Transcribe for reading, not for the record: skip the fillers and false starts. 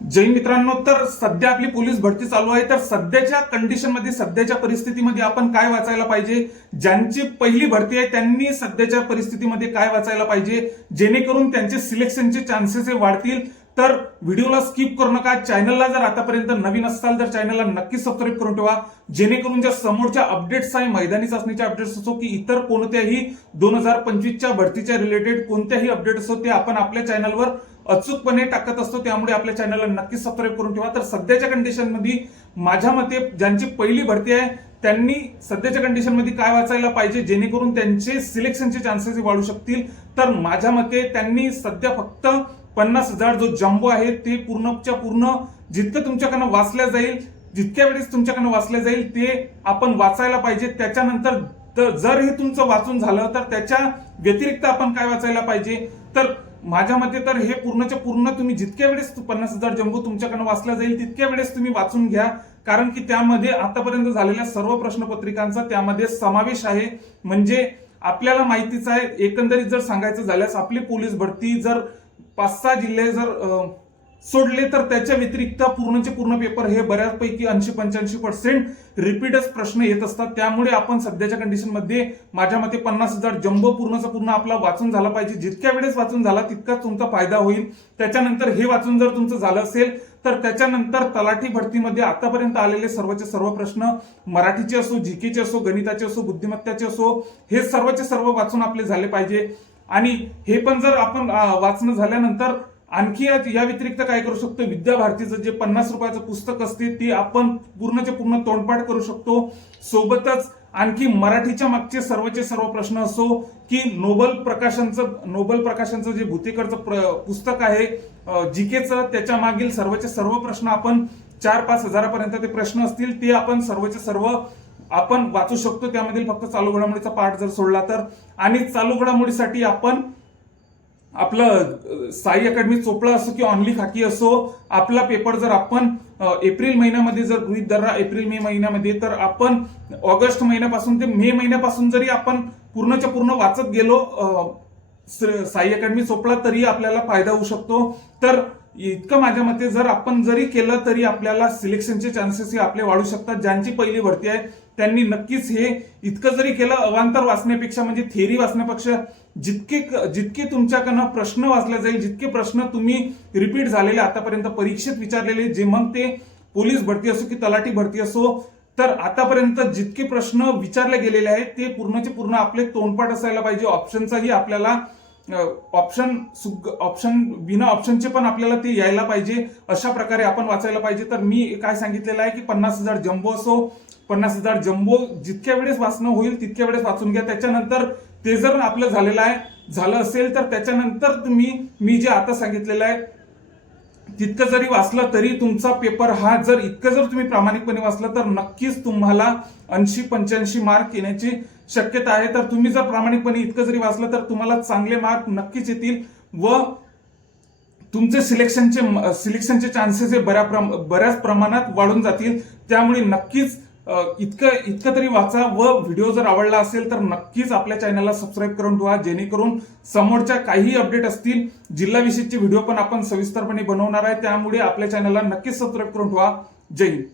जय मित्रांनो, तर सध्या आपली पोलीस भरती चालू आहे. तर सध्याच्या कंडिशनमध्ये, सध्याच्या परिस्थितीमध्ये आपण काय वाचायला पाहिजे, ज्यांची पहिली भरती आहे त्यांनी सध्याच्या परिस्थितीमध्ये काय वाचायला पाहिजे, जेणेकरून त्यांचे सिलेक्शनचे चान्सेस वाढतील. तर व्हिडिओला स्किप करू नका. चॅनलला जर आतापर्यंत नवीन असाल तर चॅनलला नक्की सबस्क्राईब करून ठेवा, जेणेकरून ज्या समोरच्या अपडेट्स आहे, मैदानी चाचणीच्या अपडेट्स असो की इतर कोणत्याही 2025च्या भरतीच्या रिलेटेड कोणत्याही अपडेट असो, ते आपण आपल्या चॅनलवर अचूकपणे टाकत असतो. त्यामुळे आपल्या चॅनलला नक्की सबस्क्राईब करून ठेवा. तर सध्याच्या कंडिशनमध्ये माझ्या मते ज्यांची पहिली भरती आहे त्यांनी सध्याच्या कंडिशनमध्ये काय वाचायला पाहिजे, जेणेकरून त्यांचे सिलेक्शनचे चान्सेस वाढू शकतील. तर माझ्या मते त्यांनी सध्या फक्त 50,000 जो जम्बो आहे ते पूर्णच्या पूर्ण जितकं तुमच्याकडनं वाचल्या जाईल, जितक्या वेळेस तुमच्याकडनं वाचल्या जाईल ते आपण वाचायला पाहिजे. त्याच्यानंतर जर हे तुमचं वाचून झालं तर त्याच्या व्यतिरिक्त आपण काय वाचायला पाहिजे, तर माझ्या मते तर हे पूर्णच्या पूर्ण तुम्ही जितक्या वेळेस 50,000 जम्बो तुमच्याकडनं वाचला जाईल तितक्या वेळेस तुम्ही वाचून घ्या. कारण की त्यामध्ये आतापर्यंत झालेल्या सर्व प्रश्नपत्रिकांचा त्यामध्ये समावेश आहे. म्हणजे आपल्याला माहितीच आहे, एकंदरीत जर सांगायचं झाल्यास आपली पोलीस भरती जर 5-6 जिल्हे जर सोडले तर त्याच्या व्यतिरिक्त पूर्णचे पूर्ण पेपर हे बऱ्यापैकी 80-85% रिपीटच प्रश्न येत असतात. त्यामुळे आपण सध्याच्या कंडिशनमध्ये माझ्या मते 50,000 जम्बो पूर्णचा पूर्ण आपला वाचून झाला पाहिजे. जितक्या वेळेस वाचून झाला तितका तुमचा फायदा होईल. त्याच्यानंतर हे वाचून जर तुमचं झालं असेल तर त्याच्यानंतर तलाठी भरतीमध्ये आतापर्यंत आलेले सर्वचे सर्व प्रश्न, मराठीचे असो, जीकेचे असो, गणिताचे असो, बुद्धिमत्ताचे असो, हे सर्वचे सर्व वाचून आपले झाले पाहिजे. आणि हे पण जर आपण वाचणं झाल्यानंतर आणखी या व्यतिरिक्त काय करू शकतो, विद्याभारतीचं जे 50 रुपयाचं पुस्तक असते ते आपण पूर्णचे पूर्ण तोंडपाठ करू शकतो. सोबतच आणखी मराठीच्या मागचे सर्वचे सर्व प्रश्न असो की नोबल प्रकाशनचं जे भूतेकरचं पुस्तक आहे जीकेचं, त्याच्या मागील सर्वचे सर्व प्रश्न आपण 4-5 हजारापर्यंत ते प्रश्न असतील ते आपण सर्वचे सर्व आपण वाचू शकतो. त्यामधील फक्त चालू घडामोडीचा पाठ जर सोडला तर. आणि चालू घडामोडीसाठी आपण आपलं साई अकॅडमी चोपडा असो की ऑनली खाकी असो, आपला पेपर जर आपण एप्रिल महिन्यामध्ये जर गृहीत धरला, एप्रिल-मे महिन्यामध्ये, तर आपण ऑगस्ट महिन्यापासून ते मे महिन्यापासून जरी आपण पूर्णच्या पूर्ण वाचत गेलो साई अकॅडमी चोपडा तरी आपल्याला फायदा होऊ शकतो. तर इतकं माझ्या मते जर आपण जरी केलं तरी आपल्याला सिलेक्शनचे चान्सेस आपले वाढू शकतात. ज्यांची पहिली भरती आहे त्यांनी नक्कीच हे इतकं जरी केलं, अवांतर वाचण्यापेक्षा म्हणजे थेरी वाचण्यापेक्षा जितके तुमच्याकडनं प्रश्न वाचले जाईल, जितके प्रश्न तुम्ही रिपीट झालेले आतापर्यंत परीक्षेत विचारलेले, जे मग ते पोलीस भरती असो की तलाठी भरती असो, तर आतापर्यंत जितके प्रश्न विचारले गेलेले आहेत ते पूर्णचे पूर्ण आपले तोंडपाठ असायला पाहिजे. ऑप्शनचाही आपल्याला ऑप्शन बिना ऑप्शनचे पण आपल्याला ते यायला पाहिजे. अशा प्रकारे आपण वाचायला पाहिजे. तर मी काय सांगितलेलं आहे की 50,000 जम्बो असो, 50,000 जम्बो जितक्या वेळेस वाचणं होईल तितक्या वेळेस वाचून घ्या. त्याच्यानंतर ते जर आपलं झालं असेल तर त्याच्यानंतर तुम्ही मी जे आता सांगितलेलं आहे तितकं जरी वाचलं तरी तुमचा पेपर हा जर इतकं जर तुम्ही प्रामाणिकपणे वाचलं तर नक्कीच तुम्हाला 80-85 मार्क येण्याची शक्यता आहे. तर तुम्ही जर प्रामाणिकपणे इतकं जरी वाचलं तर तुम्हाला चांगले मार्क नक्कीच येतील व तुमचे सिलेक्शनचे चान्सेस हे बऱ्याच प्रमाणात वाढून जातील. त्यामुळे नक्कीच इतकं तरी वाचा व व्हिडिओ जर आवडला असेल तर नक्कीच आपल्या चॅनलला सबस्क्राईब करून ठेवा, जेणेकरून समोरच्या काही अपडेट असतील, जिल्हाविषयीचे व्हिडिओ पण आपण सविस्तरपणे बनवणार आहे. त्यामुळे आपल्या चॅनलला नक्कीच सबस्क्राईब करून ठेवा. जय हिंद.